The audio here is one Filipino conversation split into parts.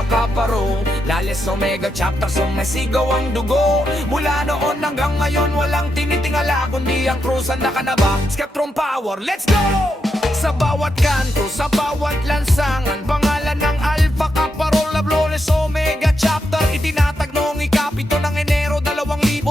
Alpha Kappa Rho, Lales Omega Chapter, sumasigaw ang dugo. Mula noon hanggang ngayon walang tinitingala, kundi ang krus. Handa ka na ba? Skeptron Power, let's go! Sa bawat kanto, sa bawat lansangan, pangalan ng Alpha Kappa Rho, Lales Omega Chapter, itinatag noong ikapito ng Enero 2020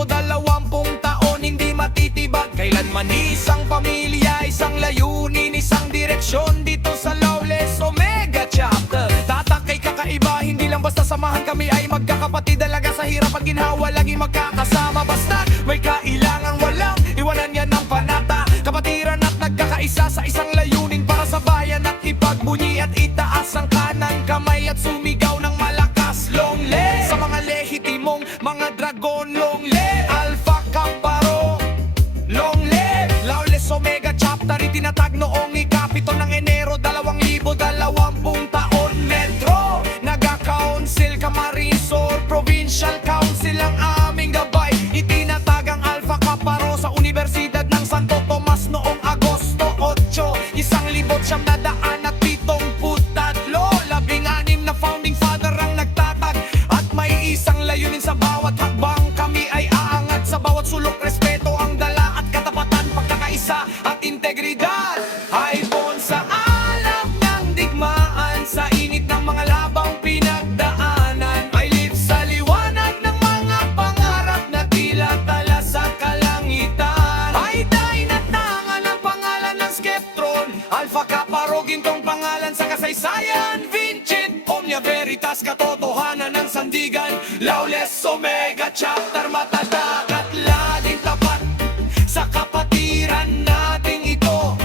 taon. Hindi matitibag kailanman, isang pamilya, isang layunin, isang direksyon dito sa Lales Omega Chapter. Tatak kay kakaiba, hindi lang basta samahan, kami ay magkakapatid talaga sa hirap at ginhawa, lagi magkakasama. Basta may kailangan, walang iwanan yan ng panata, kapatiran at nagkakaisa sa isang layunin para sa bayan. At ipagbunyi at itaas ang kanang kamay at sumigaw ng malakas, long live sa mga lehitimong mga dragon, long live Alpha Kappa Rho, long live Lales Omega Chapter, itinatag noong ikapito ng Enero 2020 taon. Metro, Naga-Council, Camarines, Provincial Council ang aming gabay, itinatag ang Alpha Kappa Rho sa Universidad ng Santo Tomas noong Agosto 8, 1973. 16 na founding father ang nagtatag, at may isang layunin sa bawat hakbang. Kami ay aangat sa bawat sulok, respeto ang dala at katapatan, pagkakaisa at integridad. Haibon sa alab ng digmaan, sa init ng mga labang pinagdaanan, ay live sa liwanag ng mga pangarap na tila tala sa kalangitan. Ay day natangan ang pangalan ng Skeptron, Alpha Kappa Rho, gintong pangalan sa kasaysayan. Vincit Omnia Veritas, katotohanan ng sandigan. Lales Omega Chapter, matatak at laging tapat sa kapatiran nating ito.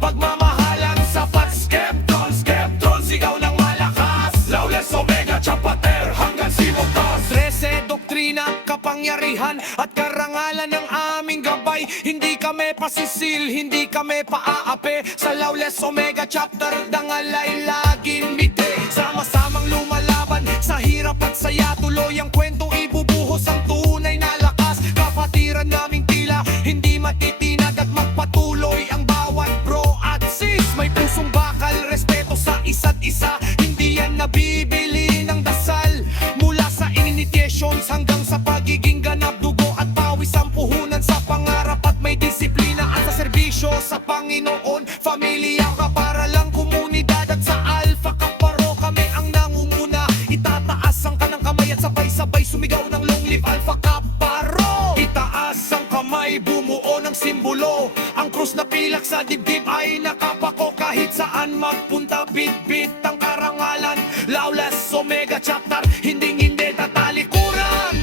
Pagmamahalang sapat, Skeptron, Skeptron, sigaw ng malakas. Lales Omega Chapter, hanggang simutas. 13 doktrina, kapangyarihan at karangalan ng aming gabay. Hindi kami pasisil, hindi kami paaapi. Sa Lales Omega Chapter, dangal ay laging miti. Sama-samang lumalaban sa hirap at saya, tuloy ang kwento, ibubuhos ang tunay na lakas. Kapatiran naming tila hindi matitinag, at magpatuloy ang bawat bro at sis. May pusong bakal, respeto sa isa't isa, hindi yan nabibili ng dasal. Mula sa initiations hanggang sa pagiging ganap, dugo at pawis ang puhunan sa pangarap, at may disiplina at sa serbisyo sa Panginoon. Pamilya, kaparalang komunidad, at sa Alpha Kappa Rho kami ang nangunguna. Itataas ang kanang kamay at sabay-sabay sumigaw ng long live Alpha Kappa Rho. Itaas ang kamay, bumuo ng simbolo, ang krus na pilak sa dibdib ay nakapako. Kahit saan magpunta, bit-bit ang karangalan. Lales Omega Chapter, hinding-hindi tatalikuran.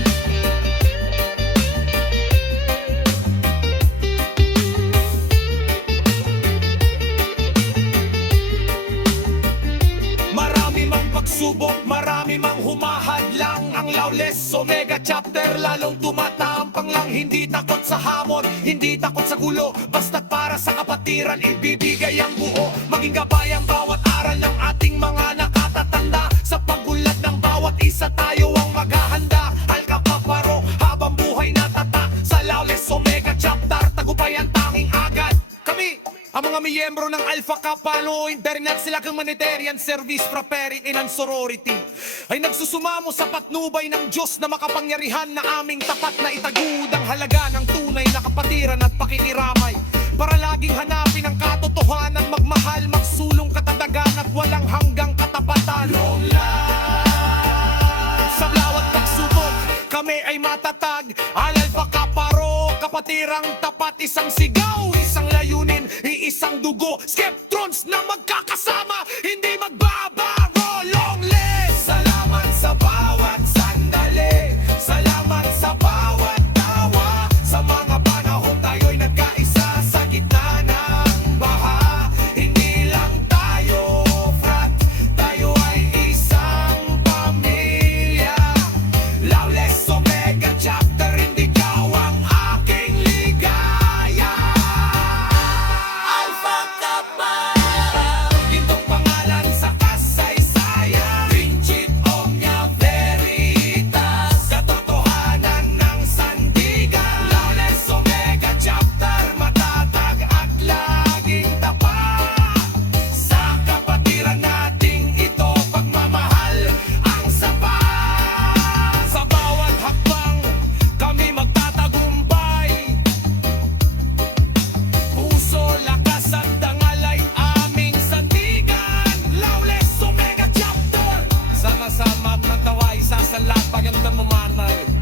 Marami mang pagsubok, marami mang humahadlang, ang Lales Omega Chapter lalong tumatampang lang. Hindi takot sa hamon, hindi takot sa gulo, basta't para sa kapatiran ibibigay ang buo. Maging gabay ang bawat aral ng ating mga nakatatanda, sa pagulat ng bawat isa tayo ang maghahanda. Alpha Kappa Rho, habang buhay natatak sa Lales Omega Chapter, tagumpay ang tanging agad. Kami, ang mga miyembro ng Alpha Kappa Rho International Humanitarian Service Preparing in an Sorority, ay nagsusumamo sa patnubay ng Diyos na makapangyarihan, na aming tapat na itagud ang halaga ng tunay na kapatiran at pakikiramay, para laging hanapin ang katotohanan, magmahal, magsulong katadagan at walang hanggang katapatan. Long life! Sa bawat pagsubok, kami ay matatag. Alpha Kappa Rho, kapatirang tapat, isang sigaw, isang layunin, iisang dugo. Skeptrons na magkakasama, hindi magbabago. Long live! Salamat sa bawat sandali, salamat sa bawat tawa. Sa mga panahon tayo'y nagkaisa sa gitna ng baha. Hindi lang tayo frat, tayo ay isang pamilya. Lales Omega Chapter, hindi ikaw ang aking ligaya. Alpha Kappa, gintong pangalan sa kas Sama-sama at magtawa, isa sa lahat, paganda mo manay.